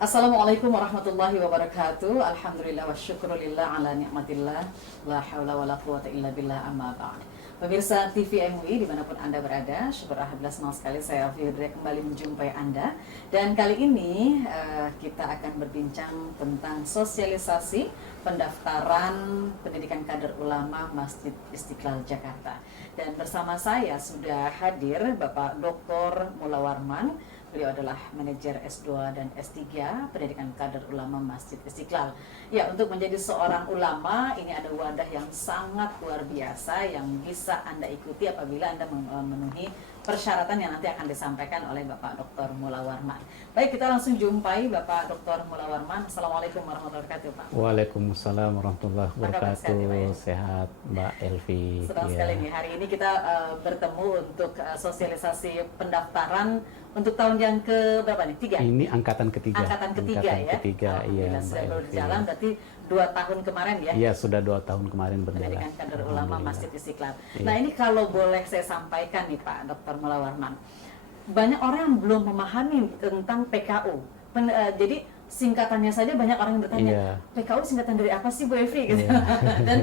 Assalamualaikum warahmatullahi wabarakatuh. Alhamdulillah wa syukrulillah ala ni'matillah. La hawla wa la quwata illa billah amma ba'd. Pemirsa TV MUI dimanapun Anda berada, syukur alhamdulillah senang sekali saya Alfie kembali menjumpai Anda. Dan kali ini kita akan berbincang tentang sosialisasi pendaftaran pendidikan kader ulama Masjid Istiqlal Jakarta. Dan bersama saya sudah hadir Bapak Dr. Mula Warman. Beliau adalah manajer S2 dan S3 pendidikan kader ulama Masjid Istiqlal. Ya, untuk menjadi seorang ulama ini ada wadah yang sangat luar biasa yang bisa Anda ikuti apabila Anda memenuhi persyaratan yang nanti akan disampaikan oleh Bapak Dr. Mula Warman. Baik, kita langsung jumpai Bapak Dr. Mula Warman. Assalamualaikum warahmatullahi wabarakatuh, Pak. Waalaikumsalam warahmatullahi wabarakatuh. Sehat, Mbak Elvi. Senang sekali nih, hari ini kita bertemu untuk sosialisasi pendaftaran untuk tahun yang ke berapa nih? 3? Ini angkatan ketiga. Angkatan ketiga ya? Ketiga, iya. Sudah berjalan, berarti 2 tahun kemarin ya? Iya, sudah 2 tahun kemarin berjalan. Pendidikan kader ulama Masjid Istiqlal. Iya. Nah, ini kalau boleh saya sampaikan nih Pak Dr. Mula Warman, banyak orang yang belum memahami tentang PKU. Jadi singkatannya saja banyak orang yang bertanya, Iya. PKU singkatan dari apa sih Bu Evi? Gitu. Iya. Dan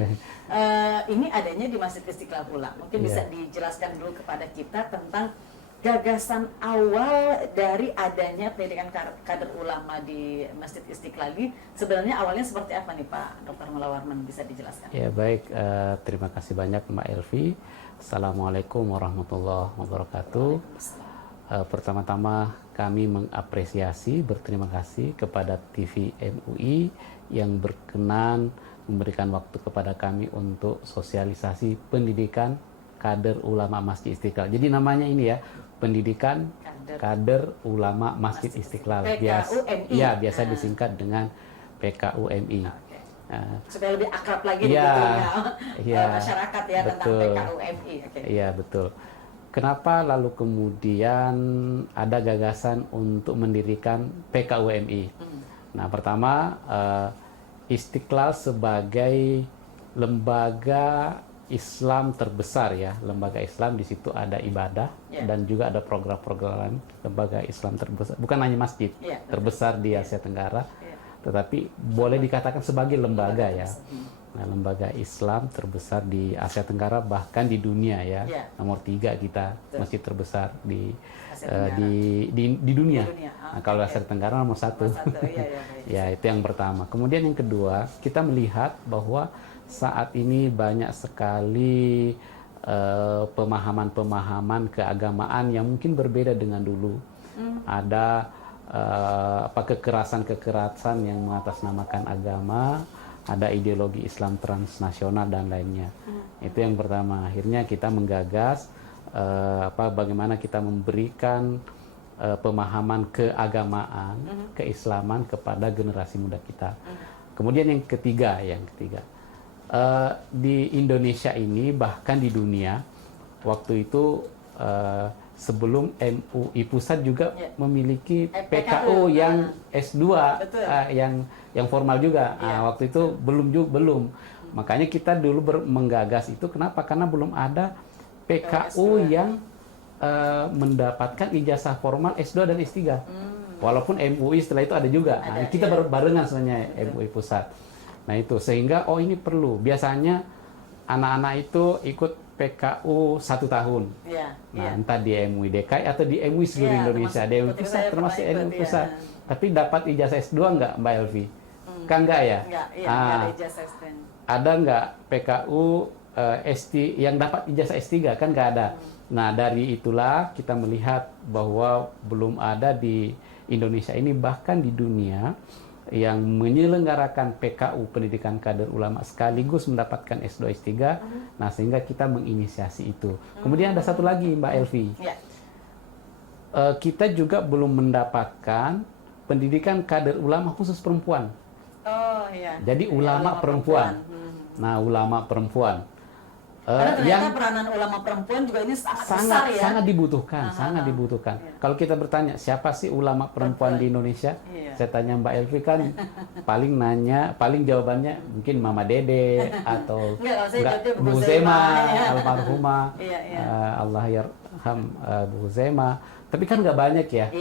ini adanya di Masjid Istiqlal pula. Mungkin Iya. bisa dijelaskan dulu kepada kita tentang gagasan awal dari adanya pendidikan kader ulama di Masjid Istiqlal ini sebenarnya awalnya seperti apa nih Pak Dr. Mula Warman, bisa dijelaskan? Ya, baik. Terima kasih banyak Mbak Elvi. Assalamualaikum warahmatullahi wabarakatuh. Pertama-tama kami mengapresiasi, berterima kasih kepada TV MUI yang berkenan memberikan waktu kepada kami untuk sosialisasi pendidikan kader ulama Masjid Istiqlal. Jadi namanya ini ya, pendidikan kader ulama Masjid Istiqlal. Biasa disingkat dengan PKUMI. Supaya lebih akrab lagi di masyarakat ya, betul, tentang PKUMI. Iya, betul. Kenapa lalu kemudian ada gagasan untuk mendirikan PKUMI? Nah, pertama, Istiqlal sebagai lembaga Islam terbesar ya, lembaga Islam, di situ ada ibadah dan juga ada program-program lembaga Islam terbesar, bukan hanya masjid terbesar di Asia Tenggara, tetapi boleh dikatakan sebagai lembaga ya. Nah, lembaga Islam terbesar di Asia Tenggara, bahkan di dunia ya, nomor 3 kita, masjid terbesar di dunia. Nah, kalau Asia Tenggara nomor 1. Ya, itu yang pertama. Kemudian yang kedua, kita melihat bahwa saat ini banyak sekali pemahaman-pemahaman keagamaan yang mungkin berbeda dengan dulu. Ada kekerasan-kekerasan yang mengatasnamakan agama, ada ideologi Islam transnasional dan lainnya. Itu yang pertama. Akhirnya kita menggagas bagaimana kita memberikan pemahaman keagamaan, keislaman kepada generasi muda kita. Kemudian yang ketiga, di Indonesia ini, bahkan di dunia, waktu itu sebelum MUI Pusat juga memiliki PKU yang S2, yang formal juga. Waktu itu belum. Makanya kita dulu menggagas itu. Kenapa? Karena belum ada PKU yang mendapatkan ijazah formal S2 dan S3. Walaupun MUI setelah itu ada juga. Kita barengan sebenarnya MUI Pusat. Nah itu, sehingga ini perlu. Biasanya anak-anak itu ikut PKU 1 tahun. Entah di MUI DKI atau di MUI seluruh Indonesia. Di MUI Pusat, termasuk MUI Pusat. Tapi dapat ijazah S2 nggak, Mbak Elvi? Kan nggak ya? Nggak ada ijazah S2. Ada nggak PKU S3 yang dapat ijazah S3? Kan nggak ada. Nah, dari itulah kita melihat bahwa belum ada di Indonesia ini, bahkan di dunia, yang menyelenggarakan PKU pendidikan kader ulama sekaligus mendapatkan S2 S3. Nah, sehingga kita menginisiasi itu. Kemudian ada satu lagi, Mbak Elvi. Kita juga belum mendapatkan pendidikan kader ulama khusus perempuan. Jadi ulama perempuan. Nah, ulama perempuan. Karena ternyata peranan ulama perempuan juga ini sangat besar ya. Sangat dibutuhkan, sangat dibutuhkan. Kalau kita bertanya siapa sih ulama perempuan di Indonesia, saya tanya Mbak Elvi kan paling jawabannya mungkin Mama Dede atau Bu Zema, almarhumah, Allahyarham Bu Zema. Tapi kan nggak banyak ya.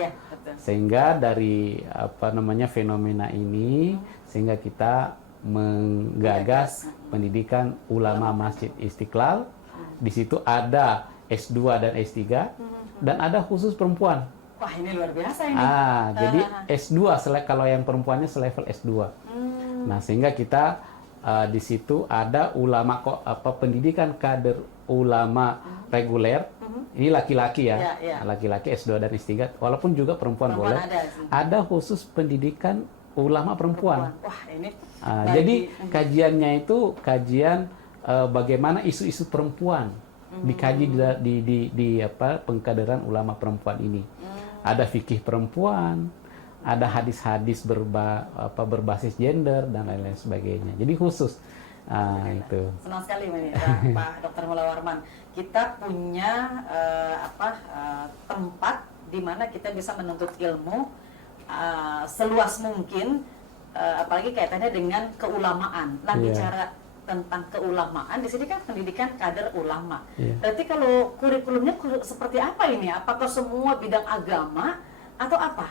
Sehingga dari fenomena ini, sehingga kita menggagas pendidikan ulama Masjid Istiqlal. Di situ ada S2 dan S3 dan ada khusus perempuan. Wah, ini luar biasa ini. Jadi S2 kalau yang perempuannya selevel S2. Nah, sehingga kita di situ ada ulama pendidikan kader ulama reguler. Ini laki-laki ya. Laki-laki S2 dan S3 walaupun juga perempuan boleh. Ada khusus pendidikan ulama perempuan. Wah, ini jadi kajiannya itu kajian bagaimana isu-isu perempuan dikaji di pengkaderan ulama perempuan ini. Ada fikih perempuan, ada hadis-hadis berbasis gender dan lain-lain sebagainya. Jadi khusus. Itu. Senang sekali Pak Dr. Moela Warman. Kita punya tempat di mana kita bisa menuntut ilmu seluas mungkin, apalagi kaitannya dengan keulamaan. Bicara tentang keulamaan, di sini kan pendidikan kader ulama. Berarti kalau kurikulumnya seperti apa ini? Apakah semua bidang agama atau apa?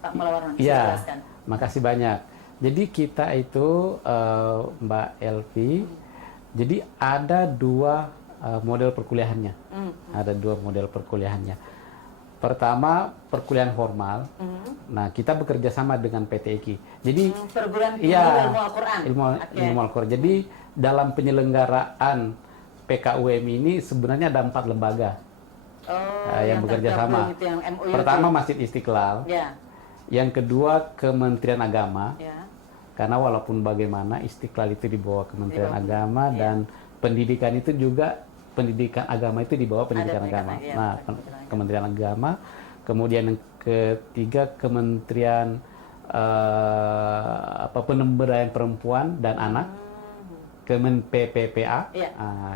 Pak Moela Warman, bisa jelaskan. Makasih banyak. Jadi kita itu Mbak Elvi, jadi ada dua model perkuliahannya. Ada dua model perkuliahannya. Pertama, perkuliahan formal. Nah, kita bekerja sama dengan PT IKI. Jadi, perguruan ilmu Al-Quran. Ilmu Al-Quran. Jadi, dalam penyelenggaraan PKUM ini sebenarnya ada 4 lembaga yang bekerja sama. Gitu, yang Pertama, Masjid Istiqlal. Yang kedua, Kementerian Agama. Karena walaupun bagaimana, Istiqlal itu di bawah Kementerian Agama dan pendidikan itu juga pendidikan agama itu di bawah pendidikan agama. Kementerian Agama. Kemudian yang ketiga Kementerian Pemberdayaan Perempuan dan Anak. Kemen PPPA.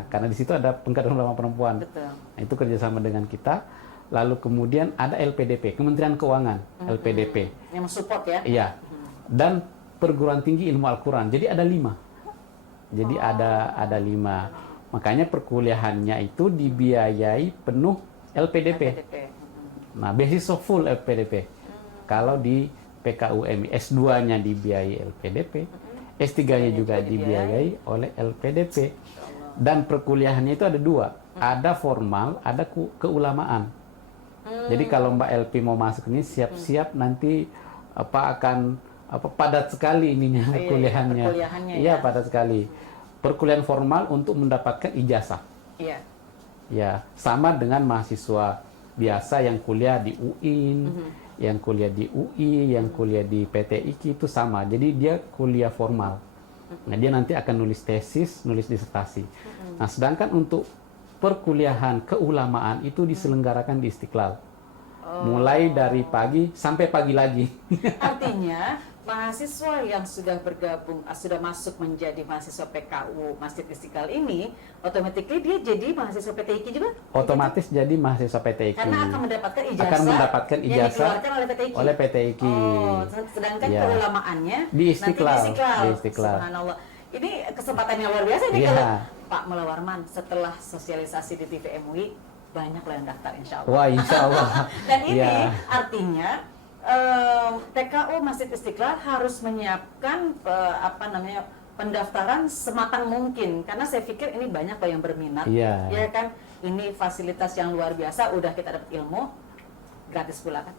Karena di situ ada pengkaderan ulama perempuan. Nah, itu kerjasama dengan kita. Lalu kemudian ada LPDP, Kementerian Keuangan, LPDP. Yang mensupport ya? Iya. Dan Perguruan Tinggi Ilmu Al-Quran. Jadi ada 5. Jadi ada 5. Makanya perkuliahannya itu dibiayai penuh LPDP. Nah, beasiswa full LPDP. Kalau di PKUMI, S2-nya dibiayai LPDP, S3-nya juga dibiayai oleh LPDP. Dan perkuliahannya itu ada 2. Ada formal, ada keulamaan. Jadi kalau Mbak Elvi mau masuk ini, siap-siap nanti akan padat sekali ininya perkuliahannya. Iya, padat sekali. Perkuliahan formal untuk mendapatkan ijazah. Ya, sama dengan mahasiswa biasa yang kuliah di UIN, yang kuliah di UI, yang kuliah di PT IKI itu sama. Jadi dia kuliah formal. Nah, dia nanti akan nulis tesis, nulis disertasi. Nah, sedangkan untuk perkuliahan keulamaan itu diselenggarakan di Istiqlal. Mulai dari pagi sampai pagi lagi. Artinya mahasiswa yang sudah bergabung, sudah masuk menjadi mahasiswa PKU Masjid Istiqlal ini, otomatis dia jadi mahasiswa PT IKI juga? Otomatis jadi mahasiswa PT IKI. Karena akan mendapatkan ijazah, yang dikeluarkan oleh PT IKI. Sedangkan keulamaannya di Istiqlal. Nanti di Istiqlal. Subhanallah. Ini kesempatan yang luar biasa nih kalau Pak Moela Warman setelah sosialisasi di TV MUI, banyak loh yang daftar insya Allah. Wah, insya Allah. Dan ini artinya PKU Masjid Istiqlal harus menyiapkan pendaftaran sematang mungkin, karena saya pikir ini banyak loh yang berminat. Ya kan, ini fasilitas yang luar biasa, udah kita dapat ilmu gratis pula kan.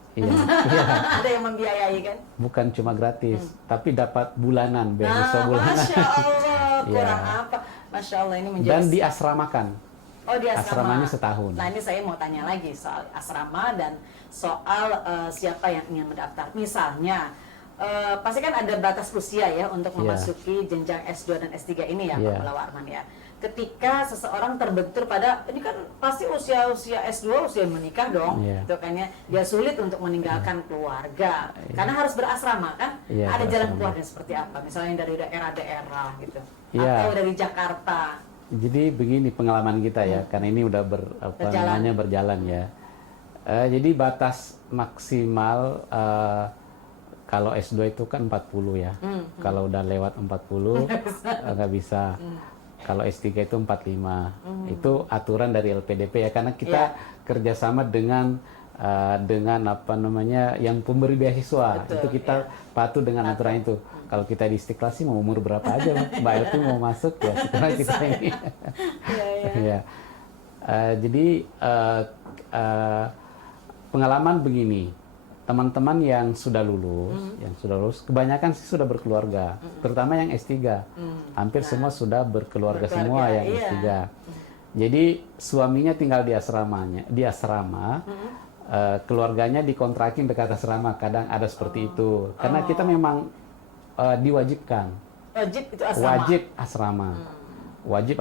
Ada yang membiayai kan. Bukan cuma gratis, tapi dapat bulanan, beasiswa bulanan. Masya Allah, kurang apa. Masya Allah, ini menjadi. Dan diasramakan. Oh, di asrama. Asramanya setahun. Nah, ini saya mau tanya lagi soal asrama dan soal siapa yang ingin mendaftar. Misalnya, pasti kan ada batas usia ya untuk memasuki jenjang S2 dan S3 ini ya, Pak Moela Warman ya. Ketika seseorang terbentur pada, ini kan pasti usia S2, usia menikah dong, itu kayaknya dia sulit untuk meninggalkan keluarga, karena harus berasrama kan. Ada jalan keluarnya seperti apa? Misalnya dari daerah-daerah gitu, atau dari Jakarta. Jadi begini pengalaman kita ya, karena ini udah berjalan ya. Jadi batas maksimal kalau S2 itu kan 40 ya. Kalau udah lewat 40 nggak bisa. Kalau S3 itu 45. Itu aturan dari LPDP ya, karena kita kerjasama dengan apa namanya yang pemberi beasiswa. Betul, itu kita patuh dengan aturan itu. Kalau kita di Istiqlal sih mau umur berapa aja Mbak Elti mau masuk ya setelah kita ini. Ya. Jadi pengalaman begini, teman-teman yang sudah lulus, kebanyakan sih sudah berkeluarga, terutama yang S3. Hampir semua sudah berkeluarga semua yang S3. Jadi suaminya tinggal di asrama, keluarganya dikontrakin dekat asrama, kadang ada seperti itu. Karena kita memang diwajibkan. Wajib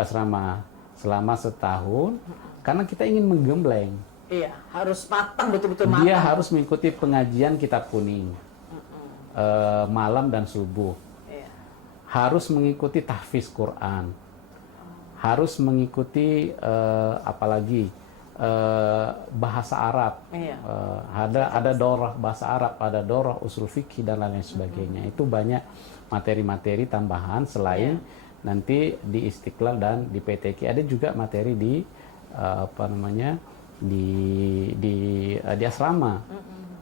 asrama selama setahun, karena kita ingin menggembleng. Iya, harus matang, betul-betul matang. Dia harus mengikuti pengajian kitab kuning, malam dan subuh. Harus mengikuti tahfiz Quran. Harus mengikuti apalagi bahasa Arab. Ada daurah bahasa Arab, ada daurah usul fikih dan lain sebagainya. Itu banyak materi-materi tambahan selain nanti di Istiqlal dan di PTQ. Ada juga materi di di asrama.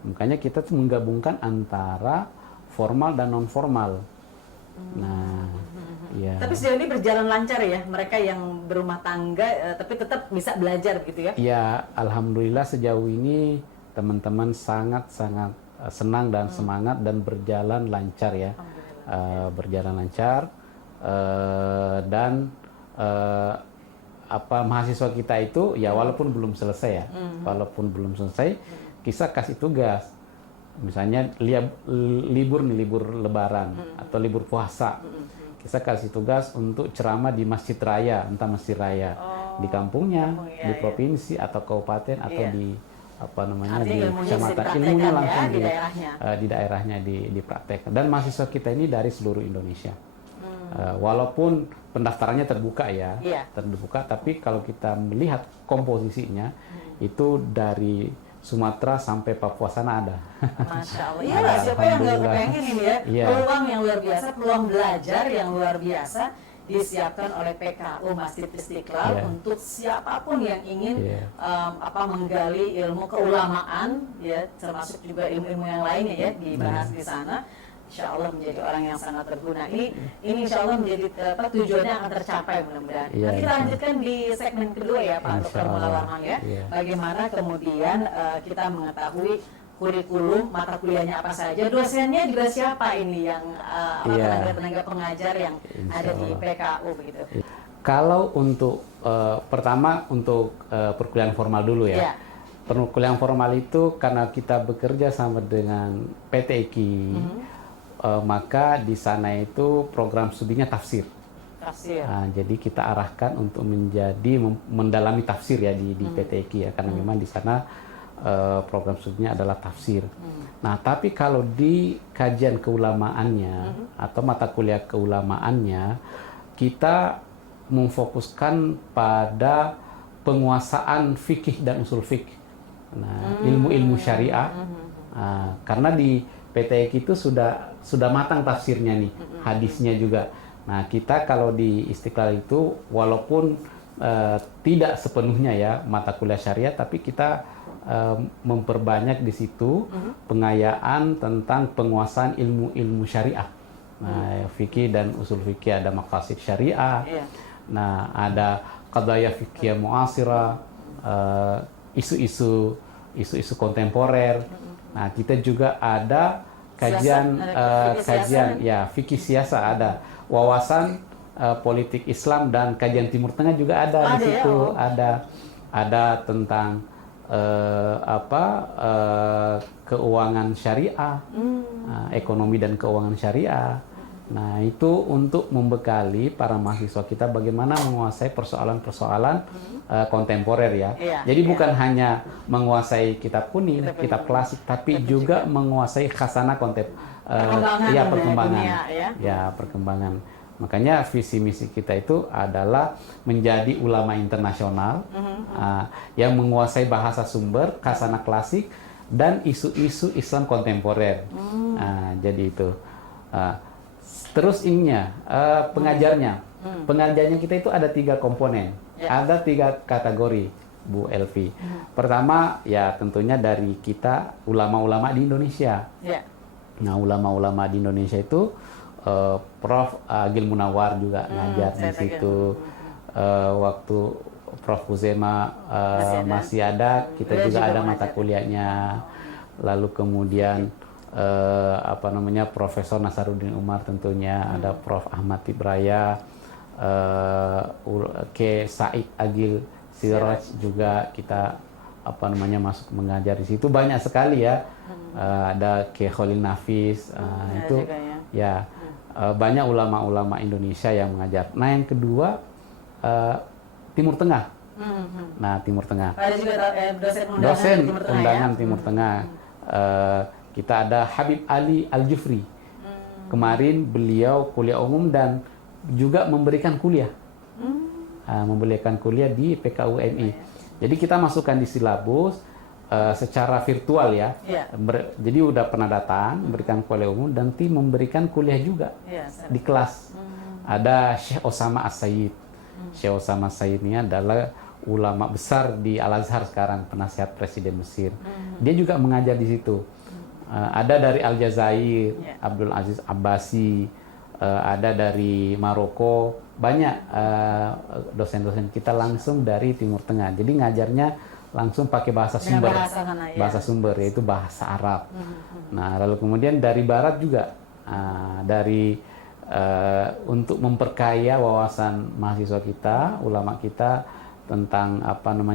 Makanya kita tuh menggabungkan antara formal dan non formal. Nah, ya. Tapi sejauh ini berjalan lancar ya, mereka yang berumah tangga tapi tetap bisa belajar begitu ya? Ya, alhamdulillah sejauh ini teman-teman sangat senang dan semangat dan berjalan lancar ya, berjalan lancar dan mahasiswa kita itu ya walaupun belum selesai ya, kita kasih tugas. Misalnya libur lebaran atau libur puasa, kita kasih tugas untuk ceramah di masjid raya, entah masjid raya di kampungnya, di provinsi atau kabupaten atau di di kecamatan, ilmunya langsung di daerahnya dipraktekkan. Dan mahasiswa kita ini dari seluruh Indonesia. Walaupun pendaftarannya terbuka ya, terbuka, tapi kalau kita melihat komposisinya itu dari Sumatera sampai Papua sana ada. Masya Allah. Iya, siapa yang nggak kepengen ini ya? Peluang yang luar biasa, peluang belajar yang luar biasa disiapkan oleh PKU Masjid Istiqlal untuk siapapun yang ingin menggali ilmu keulamaan ya, termasuk juga ilmu-ilmu yang lainnya ya dibahas di sana. Insya Allah menjadi orang yang sangat berguna. Ini Insya Allah menjadi tujuannya akan tercapai mudah-mudahan. Nanti kita lanjutkan di segmen kedua ya Pak Dr. Mullah Warman ya. Bagaimana kemudian kita mengetahui kurikulum mata kuliahnya apa saja, dosennya juga siapa ini yang tenaga-tenaga pengajar yang ada di PKU begitu. Kalau untuk pertama untuk perkuliahan formal dulu ya. Perkuliahan formal itu karena kita bekerja sama dengan PT IKI. Maka di sana itu program studinya tafsir. Nah, jadi kita arahkan untuk mendalami tafsir ya di PT IKI ya, karena memang di sana program studinya adalah tafsir. Nah, tapi kalau di kajian keulamaannya atau mata kuliah keulamaannya, kita memfokuskan pada penguasaan fikih dan usul fikih. Nah, ilmu-ilmu syariah. Nah, karena di PT IKI itu sudah matang tafsirnya nih, hadisnya juga. Nah, kita kalau di Istiqlal itu walaupun tidak sepenuhnya ya mata kuliah syariah, tapi kita memperbanyak di situ pengayaan tentang penguasaan ilmu-ilmu syariah. Nah, fikih dan usul fikih, ada maqasid syariah. Nah, ada qadaya fikih mu'asirah, isu-isu kontemporer. Nah, kita juga ada kajian fikih siasa, ada wawasan politik Islam dan kajian Timur Tengah juga ada di situ. Ada tentang keuangan syariah, ekonomi dan keuangan syariah. Nah, itu untuk membekali para mahasiswa kita bagaimana menguasai persoalan-persoalan kontemporer ya. Jadi bukan hanya menguasai kitab kuning, kitab klasik, tapi juga menguasai khasanah perkembangan. Perkembangan. Makanya visi misi kita itu adalah menjadi ulama internasional yang menguasai bahasa sumber, khasanah klasik, dan isu-isu Islam kontemporer. Jadi itu. Terus ininya, pengajarnya. Pengajarnya kita itu ada 3 komponen, ada 3 kategori, Bu Elvi. Pertama, ya tentunya dari kita ulama-ulama di Indonesia. Nah, ulama-ulama di Indonesia itu Prof. Agil Munawar juga ngajar di situ. Waktu Prof. Huzema masih ada, kita juga ada mata kuliahnya. Lalu kemudian Profesor Nasaruddin Umar tentunya, ada Prof. Ahmad Ibraya, Ke Said Agil Siraj juga kita masuk mengajar di situ. Banyak sekali ya. Ada Ke Khalil Nafis, itu ya. Banyak ulama-ulama Indonesia yang mengajar. Nah, yang kedua Timur Tengah. Nah, Timur Tengah. Ada juga dosen undangan Timur Tengah. Kita ada Habib Ali Al-Jufri. Kemarin beliau kuliah umum dan juga memberikan kuliah. Memberikan kuliah di PKUMI. Jadi kita masukkan di silabus secara virtual ya. Jadi udah pernah datang, memberikan kuliah umum, dan nanti memberikan kuliah juga di kelas. Ada Syekh Osama As-Said. Syekh Osama As-Said ini adalah ulama besar di Al-Azhar sekarang, penasihat Presiden Mesir. Dia juga mengajar di situ. Ada dari Aljazair, Abdul Aziz Abbasi, ada dari Maroko. Banyak dosen-dosen kita langsung dari Timur Tengah. Jadi ngajarnya langsung pakai bahasa sumber, bahasa sumber, yaitu bahasa Arab. Nah, lalu kemudian dari Barat juga, untuk memperkaya wawasan mahasiswa kita, ulama kita tentang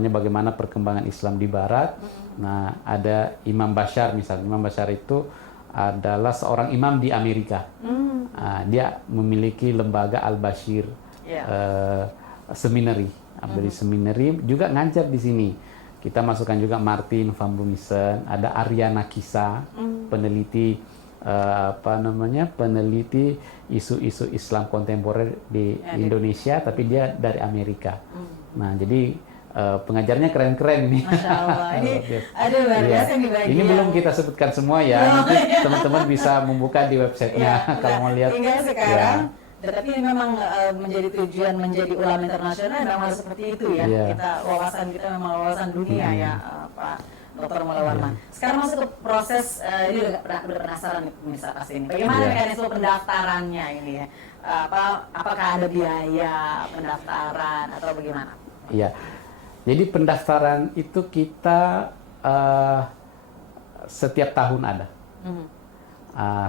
bagaimana perkembangan Islam di Barat. Nah, ada Imam Bashar misalnya. Imam Bashar itu adalah seorang imam di Amerika. Dia memiliki lembaga Al-Bashir Seminary, Abdul Seminary, juga ngajar di sini. Kita masukkan juga Martin van Boomisen, ada Ariana Kisa, peneliti peneliti isu-isu Islam kontemporer di Indonesia, tapi dia dari Amerika. Nah, jadi pengajarnya keren-keren ini. Masya Allah. Ini ada luar biasa nih bagian. Ini belum kita sebutkan semua ya. Nanti teman-teman bisa membuka di websitenya kalau mau lihat. Tinggal sekarang. Tapi memang menjadi tujuan menjadi ulama internasional memang harus seperti itu ya. Kita wawasan kita memang wawasan dunia ya, Pak Dr. Maulana Warman. Sekarang masuk ke proses, ini udah penasaran nih pemirsa pasti ini. Bagaimana mekanisme pendaftarannya ini ya? Apakah ada biaya pendaftaran atau bagaimana? Iya. Jadi pendaftaran itu kita setiap tahun ada.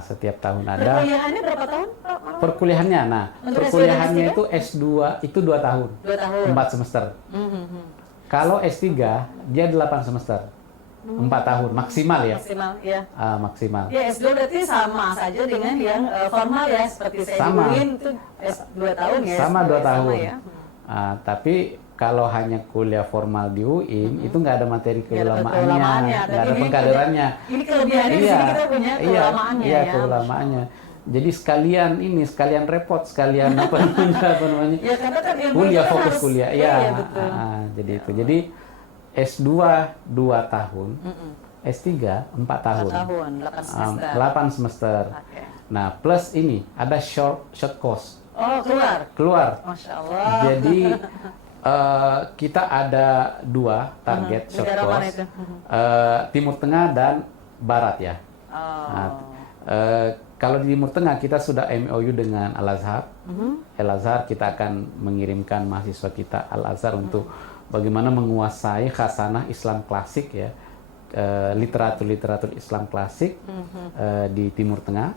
Setiap tahun ada. Perkuliahannya berapa tahun? Perkuliahannya, perkuliahannya itu S2 itu 2 tahun. 2 tahun. 4 semester. Kalau S3 dia 8 semester. 4 tahun maksimal ya. Maksimal ya. Maksimal. Ya, S2 berarti sama saja dengan yang formal ya, seperti saya duluin itu S2 tahun ya. Sama 2 tahun. Ya. Tapi kalau hanya kuliah formal di UIN, itu nggak ada materi keulamaannya, nggak ada pengkaderannya. Ini kelebihannya di sini kita punya keulamaannya ya. Keulamaannya. Jadi sekalian repot, sekalian apa namanya? Ya, karena kan kuliah fokus kuliah. Iya, betul. Jadi itu. Jadi S2 2 tahun, S3 4 tahun. 8 semester. 8 semester. Okay. Nah, plus ini ada short course. Oh, keluar. Masya Allah. Jadi kita ada 2 target short course, Timur Tengah dan Barat ya. Kalau di Timur Tengah kita sudah MOU dengan Al-Azhar. Al-Azhar kita akan mengirimkan mahasiswa kita Al-Azhar untuk bagaimana menguasai khasanah Islam klasik ya, literatur Islam klasik di Timur Tengah,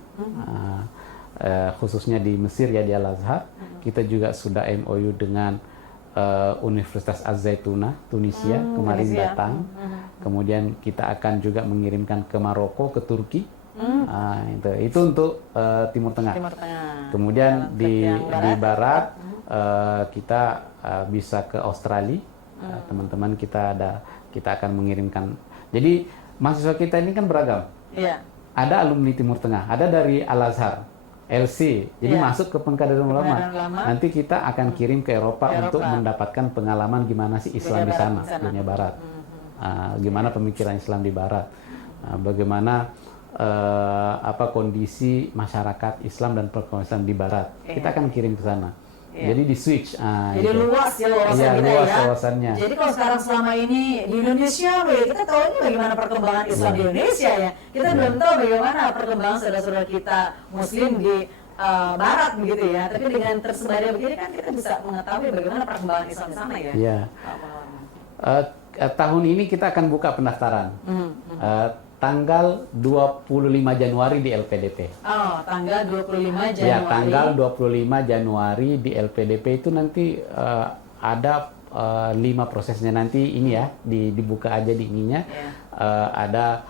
khususnya di Mesir ya, di Al-Azhar. Kita juga sudah MOU dengan Universitas Az-Zaituna Tunisia kemarin datang. Kemudian kita akan juga mengirimkan ke Maroko, ke Turki. Itu untuk Timur Tengah. Kemudian di Barat kita bisa ke Australia. Teman-teman kita akan mengirimkan. Jadi mahasiswa kita ini kan beragam. Ada alumni Timur Tengah, ada dari Al-Azhar, LC. Jadi masuk ke Pengkaderan Ulama. Ulama. Nanti kita akan kirim ke Eropa untuk mendapatkan pengalaman gimana sih Islam di sana, dunia Barat. Gimana pemikiran Islam di Barat. Bagaimana kondisi masyarakat Islam dan perkembangan di Barat. Kita akan kirim ke sana. Jadi di switch. Jadi luas ya wawasan kita luas ya. wawasannya. Jadi kalau sekarang selama ini di Indonesia, kita tahu ini bagaimana perkembangan Islam di Indonesia ya. Kita belum tahu bagaimana perkembangan saudara-saudara kita Muslim di Barat begitu ya. Tapi dengan tersebarnya begini kan kita bisa mengetahui bagaimana perkembangan Islam di sana ya. Iya. Tahun ini kita akan buka pendaftaran. Tanggal 25 Januari di LPDP. Oh, tanggal 25 Januari. Ya, tanggal 25 Januari di LPDP itu nanti ada 5 prosesnya nanti ini ya, dibuka aja di ininya. Ada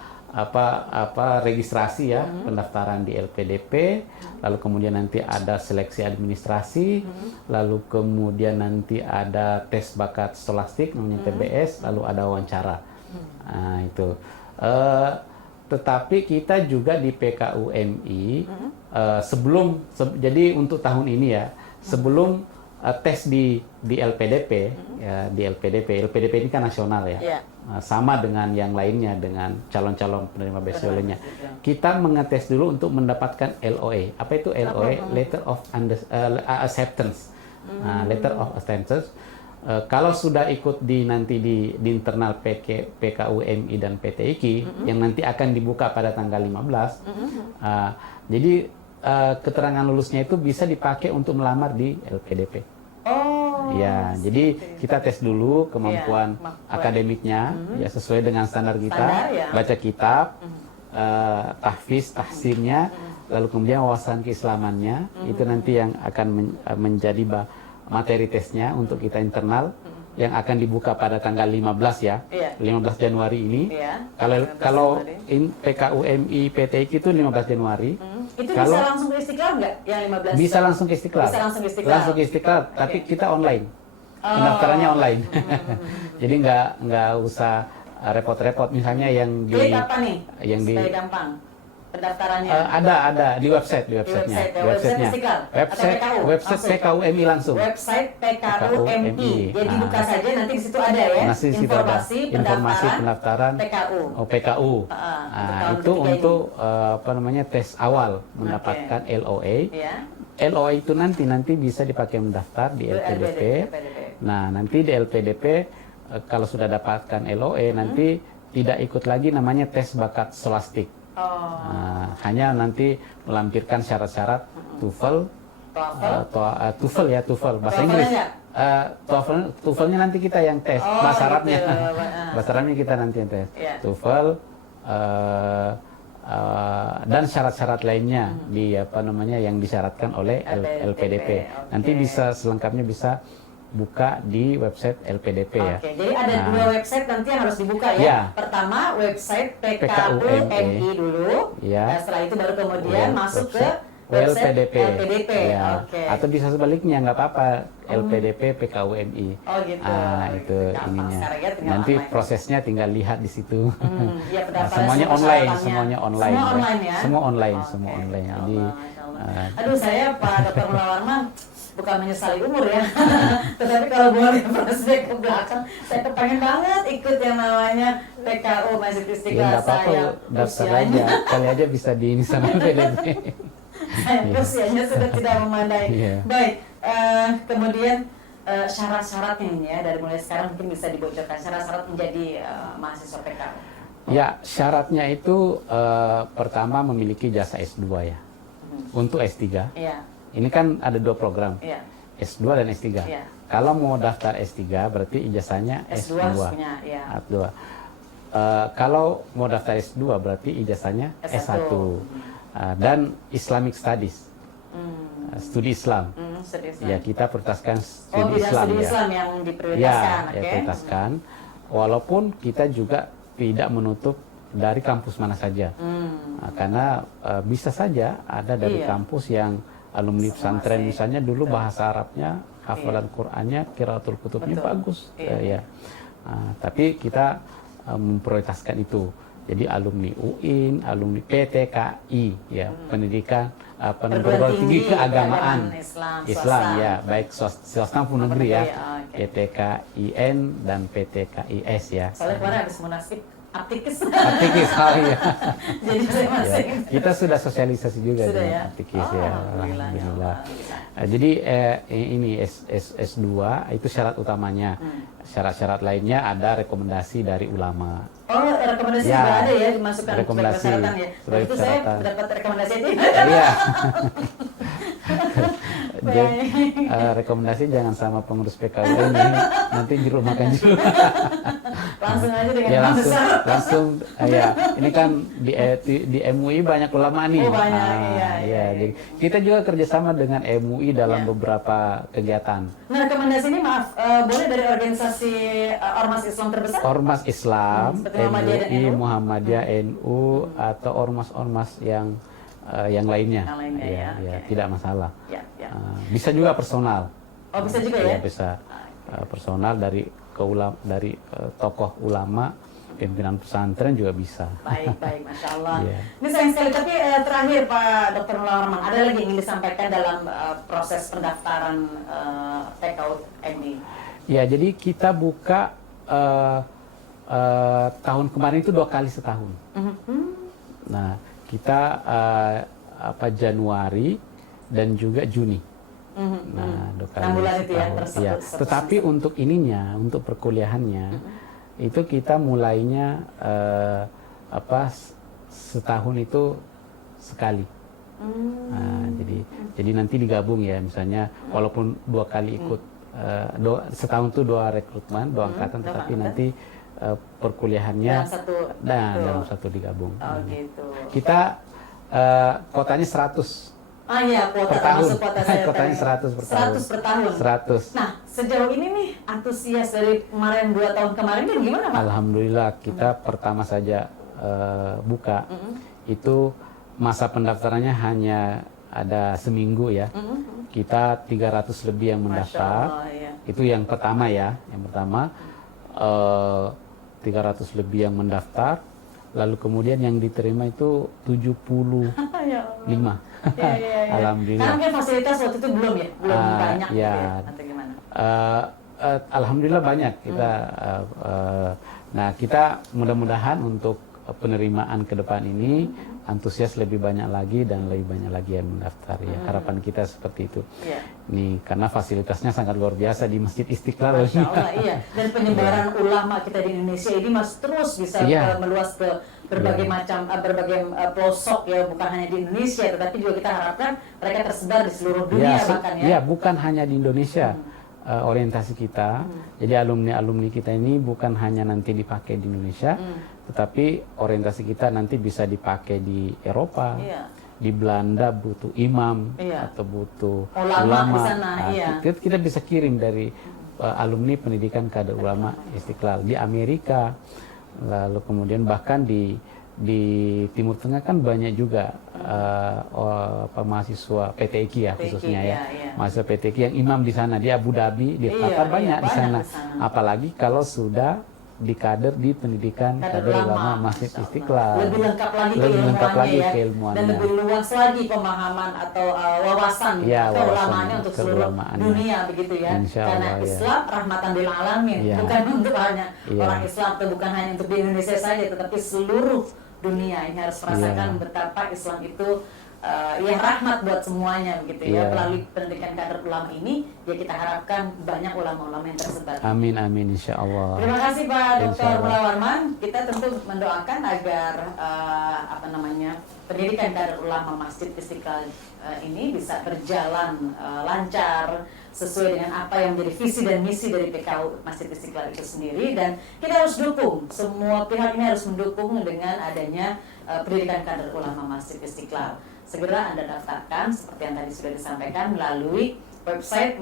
registrasi ya, pendaftaran di LPDP, lalu kemudian nanti ada seleksi administrasi, lalu kemudian nanti ada tes bakat scholastik namanya TBS, lalu ada wawancara. Nah, itu. Tetapi kita juga di PKUMI jadi untuk tahun ini ya, sebelum tes di LPDP ya, di LPDP ini kan nasional ya. Sama dengan yang lainnya, dengan calon-calon penerima beasiswa lainnya. Kita mengetes dulu untuk mendapatkan LOA. Apa itu LOA? Letter of Acceptance. Letter of Acceptance. Kalau sudah ikut nanti di internal PKUMI dan PTIQ yang nanti akan dibuka pada tanggal 15, jadi keterangan lulusnya itu bisa dipakai untuk melamar di LPDP. Ya, jadi kita tes dulu kemampuan akademiknya, ya sesuai dengan standar kita, baca kitab, tahfiz, tahsinnya, lalu kemudian wawasan keislamannya, itu nanti yang akan menjadi materi tesnya untuk kita internal yang akan dibuka pada tanggal 15 ya, 15 Januari ini. Kalau PKUMI PTIQ itu 15 Januari. Itu bisa langsung ke Istiqlal nggak yang 15? Bisa langsung ke Istiqlal. Langsung ke Istiqlal, tapi kita online. Pendaftarannya online. Jadi nggak usah repot-repot, misalnya yang klik apa nih? Yang supaya gampang pendaftarannya. Ada di websitenya. Website PKUMI langsung. Website PKUMI. Jadi buka saja, nanti di situ ada ya. Informasi pendaftaran PKU. PKU. Itu untuk tes awal mendapatkan LOA. LOA itu nanti bisa dipakai mendaftar di LPDP. Nah, nanti di LPDP kalau sudah dapatkan LOA nanti tidak ikut lagi namanya tes bakat scholastik. Hanya nanti melampirkan syarat-syarat TOEFL bahasa Inggris. TOEFL-nya nanti kita yang tes, bahasa Arabnya. Bahasa Arabnya kita nanti yang tes. TOEFL dan syarat-syarat lainnya yang disyaratkan oleh LPDP. Nanti bisa selengkapnya bisa buka di website LPDP ya. Jadi ada 2 website nanti yang harus dibuka ya. Pertama website PKUMI dulu. Setelah itu baru kemudian masuk ke website LPDP. Atau bisa sebaliknya, nggak apa-apa, LPDP PKUMI. Itu ininya. Nanti prosesnya tinggal lihat di situ. Semuanya online. Semua online. Jadi aduh, saya Pak Dr. Mulawarman bukan menyesali umur ya, tetapi kalau boleh flashback ke belakang, saya kepengen banget ikut yang namanya PKU Masjid Istiqlal. Saya daftar aja, kali aja bisa di ini sama PDP. Saya usianya sudah tidak memandai. Baik, kemudian syarat-syaratnya ini ya, dari mulai sekarang mungkin bisa dibocorkan syarat-syarat menjadi mahasiswa PKU. Ya, syaratnya itu pertama memiliki jasa S2 ya. Untuk S3. Ini kan ada 2 program, S2 dan S3. Kalau mau daftar S3 berarti ijazahnya S2. Kalau mau daftar S2 berarti ijazahnya S1. Dan Islamic Studies, studi Islam. Ya, kita prioritaskan studi Islam. Studi Islam yang diprioritaskan. Prioritaskan. Walaupun kita juga tidak menutup dari kampus mana saja. Karena bisa saja ada dari kampus yang alumni pesantren misalnya dulu bahasa Arabnya, hafalan Qur'annya, qiraatul kutubnya bagus. Tapi kita memprioritaskan itu. Jadi alumni UIN, alumni PTKI ya, pendidikan perguruan tinggi keagamaan Islam ya, baik swasta maupun negeri ya. PTKIN dan PTKIS ya. Soalnya kemarin habis munasib Aptikis. Aptikis, iya. Jadi saya masih kita sudah sosialisasi juga sudah dengan ya? Aptikis ya. Alhamdulillah. Alhamdulillah. Jadi ini S2 itu syarat utamanya. Syarat-syarat lainnya ada rekomendasi dari ulama. Oh, rekomendasi Ya, juga ada ya dimasukkan rekomendasi, sebagai persyaratan ya. sebagai Itu saya persyaratan. dapat rekomendasi itu. Iya. Jadi, rekomendasi jangan sama pengurus PKU ini, nanti jeruk makan jeruk. Langsung aja dengan Ya nama besar. langsung ya. Ini kan di MUI banyak ulama nih. Oh, banyak, iya. Jadi kita juga kerjasama dengan MUI dalam Iya. beberapa kegiatan. Nah, rekomendasi ini maaf, boleh dari organisasi ormas Islam terbesar? Ormas Islam, seperti Muhammadiyah dan MUI, NU? Muhammadiyah, NU, atau ormas-ormas yang lainnya. Yang lainnya, ya, oke. Tidak masalah. Ya, ya. Bisa juga personal. Oh, bisa juga ya? Bisa personal dari tokoh ulama, pimpinan pesantren juga bisa. Baik, Masya Allah. Iya. Ini sayang sekali, tapi terakhir Pak Dr. Mullah Warman, ada lagi yang ingin disampaikan dalam proses pendaftaran PKU MI? Ya, jadi kita buka tahun kemarin itu 2 kali setahun. Nah, kita Januari dan juga Juni. Nah, 2 kali 6 bulan itu ya, setahun. Ya. Tetapi untuk ininya, untuk perkuliahannya, itu kita mulainya setahun itu sekali. Nah, jadi nanti digabung ya, misalnya walaupun 2 kali ikut setahun itu 2 rekrutmen, 2 angkatan, tetapi nanti perkuliahannya dalam satu digabung. Oh, gitu. Kita kuotanya 100 iya, kuota per tahun. termasuk kuota saya. Kuotanya 100 per tahun. 100 per tahun. 100. Nah, sejauh ini nih antusias dari kemarin 2 tahun kemarin kan gimana, Pak? Alhamdulillah kita pertama saja buka itu masa pendaftarannya hanya ada seminggu ya. Kita 300 lebih yang mendaftar. Masya Allah, ya. Itu yang pertama ya. Yang pertama 300 lebih yang mendaftar. Lalu kemudian yang diterima itu 75. Ya Allah. Ya. Alhamdulillah. Karena mungkin fasilitas waktu itu belum banyak gitu ya. ya. Nanti gimana? Alhamdulillah banyak kita. Nah, kita mudah-mudahan untuk penerimaan ke depan ini antusias lebih banyak lagi dan lebih banyak lagi yang mendaftar ya. Harapan kita seperti itu. Iya. Nih karena fasilitasnya sangat luar biasa di Masjid Istiqlal. Masya Allah, iya. Dan penyebaran ulama kita di Indonesia ini masih terus bisa meluas ke berbagai macam pelosok ya, bukan hanya di Indonesia, tetapi juga kita harapkan mereka tersebar di seluruh dunia bahkan ya. Iya, bukan hanya di Indonesia. Orientasi kita, jadi alumni kita ini bukan hanya nanti dipakai di Indonesia, tetapi orientasi kita nanti bisa dipakai di Eropa, di Belanda butuh imam atau butuh ulama di sana, kita bisa kirim dari alumni pendidikan kader ulama Istiqlal di Amerika, lalu kemudian bahkan di Timur Tengah kan banyak juga mahasiswa PTQ ya khususnya ya, mahasiswa PTQ yang imam di sana, di Abu Dhabi, di Qatar banyak di sana. Apalagi kalau sudah di kader di pendidikan kader ulama Masjid Istiqlal. Lebih lengkap lagi keilmuannya. Dan lebih luas lagi pemahaman atau wawasan keulamanya untuk seluruh dunia begitu ya. Karena Islam rahmatan lil alamin, bukan untuk hanya orang Islam atau bukan hanya untuk di Indonesia saja, tetapi seluruh dunia ini harus merasakan betapa Islam itu rahmat buat semuanya begitu ya. Melalui pendidikan kader ulama ini ya kita harapkan banyak ulama-ulama yang tersebar. Amin insya Allah. Terima kasih Pak Dr. Mullah Warman. Kita tentu mendoakan agar pendidikan kader ulama Masjid Istiqlal ini bisa berjalan lancar sesuai dengan apa yang menjadi visi dan misi dari PKU Masjid Istiqlal itu sendiri, dan kita harus dukung, semua pihak ini harus mendukung dengan adanya pendidikan kader ulama Masjid Istiqlal. Segera Anda daftarkan seperti yang tadi sudah disampaikan melalui website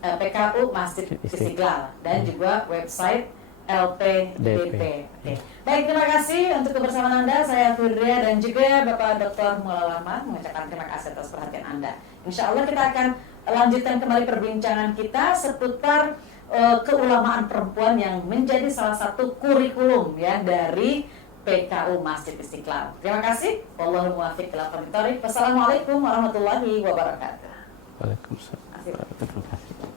PKU Masjid Istiqlal dan juga website LPDP. Baik, terima kasih untuk kebersamaan Anda. Saya Fudria dan juga Bapak Dr. Mullah Warman mengucapkan terima kasih atas perhatian Anda. Insya Allah kita akan lanjutkan kembali perbincangan kita seputar keulamaan perempuan yang menjadi salah satu kurikulum ya dari PKU Masjid Istiqlal. Terima kasih. Wallahul muwaffiq ila aqwamit thoriq. Wassalamualaikum warahmatullahi wabarakatuh. Waalaikumsalam. Terima kasih.